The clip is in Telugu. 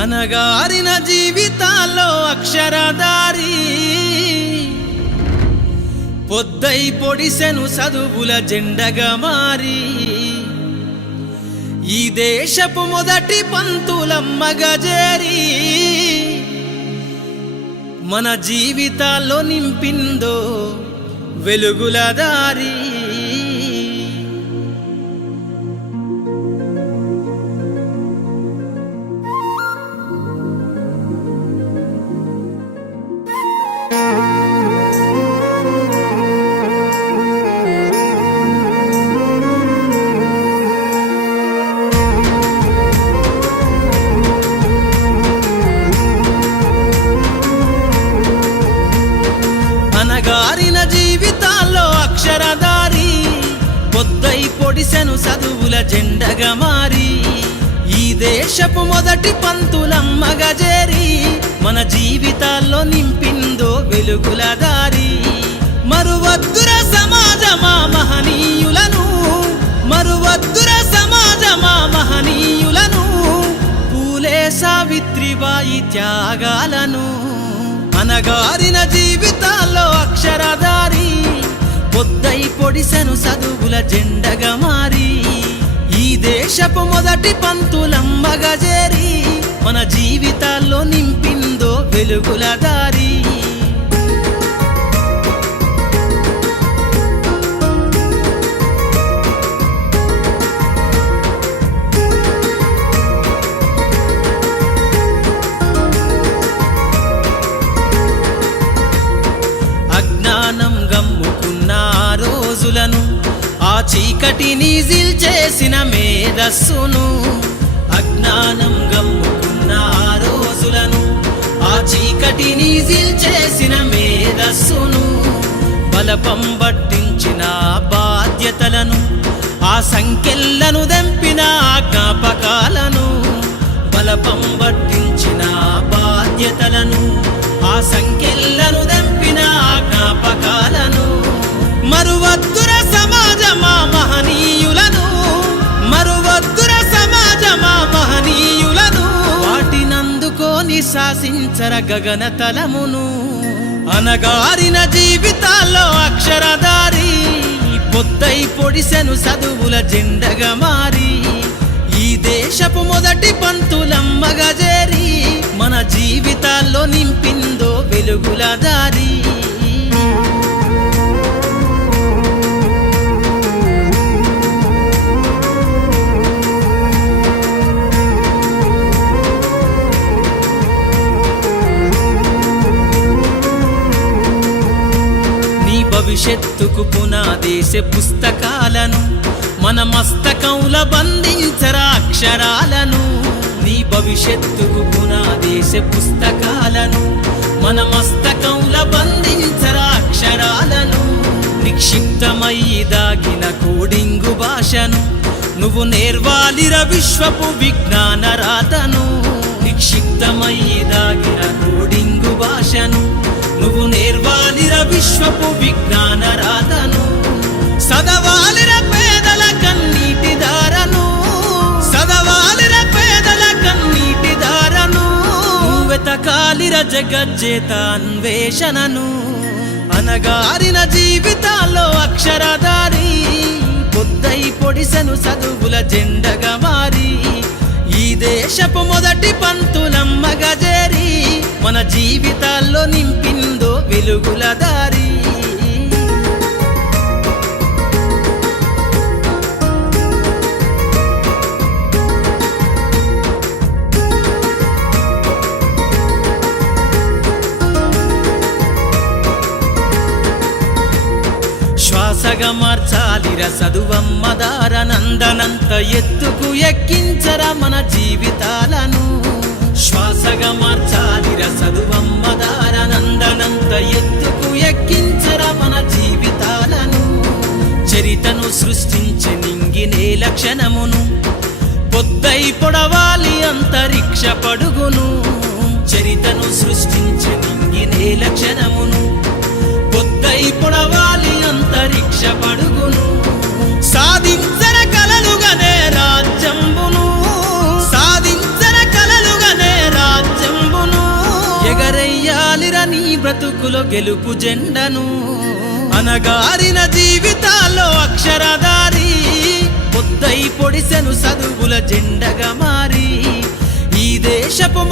అనగారిన జీవితాల్లో అక్షరధారి పొద్దై పొడిసెను చదువుల జెండగా మారి ఈ దేశపు మొదటి పంతులమ్మగా చేరి మన జీవితాల్లో నింపిందో వెలుగుల దారి. అనగారిన జీవితాల్లో అక్షరధారి పొద్దై పొడిసెను చదువుల జెండగా మారి ఈ దేశపు మొదటి పంతులమ్మగా చేరి మన జీవితాల్లో నింపిందో వెలుగుల దారి. మరువద్దుర సమాజమా మహనీయులను, మరువద్దుర సమాజమా మహనీయులను, పూలే సావిత్రిబాయి త్యాగాలను. అనగారిన జీవితాల్లో అక్షరధారి పొద్దై పొడిసెను చదువుల జెండగా మారి ఈ దేశపు మొదటి పంతులమ్మగా చేరి మన జీవితాల్లో నింపిందో వెలుగుల దారి. అజ్ఞానం గమ్ముకున్న రోజులను ఆ చీకటిని జిల్చేసిన మేధస్సును, అజ్ఞానం గమ్ముకున్న రోజులను ఆ చీకటిని జిల్చేసిన మేధస్సును, బలపం పట్టించిన బాధ్యతలను ఆ సంఖ్యలను దెంపిన జ్ఞాపకాలను, బలపం పట్టించిన బాధ్యతలను ఆ సంఖ్యలను దెంపిన జ్ఞాపకాలను. మరువద్దుర సమాజమా మహనీయులను, మరువద్దుర సమాజమా మహనీయులను, వాటినందుకోని శాసించర గగన తలమును. అనగారిన జీవితాల్లో అక్షరధారి పొద్దై పొడిసెను చదువుల జెండగా మారి ఈ దేశపు మొదటి పంతులమ్మగా చేరి మన జీవితాల్లో నింపిందో వెలుగుల దారి. నీ భవిష్యత్తుకు పునాదేసే పుస్తకాలను మన మస్తకంల బంధించరా అక్షరాలను. నీ భవిష్యత్తుకు పునాదేసే పుస్తకాలను మన మస్తకంల బంధించరా అక్షరాలను. నిక్షిప్తమై దాగిన కోడింగు భాషను నువ్వు నేర్వాలిర విశ్వపు విజ్ఞాన రాతను. నిక్షిప్తమై దాగిన కోడింగు భాషను నువ్వు నేర్వాలిర విశ్వపు విజ్ఞాన రాతను. సదవాలిర పేదల కన్నీటి దారను, సదవాలిర పేదల కన్నీటి దారను, నువ్వెతకాలిర జగజ్జేత అన్వేషణను. అనగారిన జీవితాల్లో అక్షరధారి పొద్దై పొడిసెను చదువుల జెండగా మారి ఈ దేశపు మొదటి పంతులమ్మగా చేరి మన జీవితాల్లో నింపిందో వెలుగుల దారి. శ్వాసగా మార్చాలిర చదువమ్మ దారనందనంత ఎత్తుకు ఎక్కించరా మన జీవితాలను. శ్వాసగా మార్చాలిర చదువమ్మ దారనందనంత ఎత్తుకు ఎక్కించరా మన జీవితాలను. చరితను సృష్టించే నింగినే లక్షణమును పొద్దై పొడవాలి అంతరిక్ష పడుగును. చరితను సృష్టించే నింగినే లక్షణమును పొద్దై పొడవాలి అంతరిక్ష పడుగును. సాధించర కలలుగనే రాజ్యంబును, సాధించర కలలుగనే బ్రతుకులో గెలుపు జెండను అనగారిన జీవితాల్లో అక్షరధారి పొద్దై పొడిసెను చదువుల జెండగా మారి ఈ దేశపు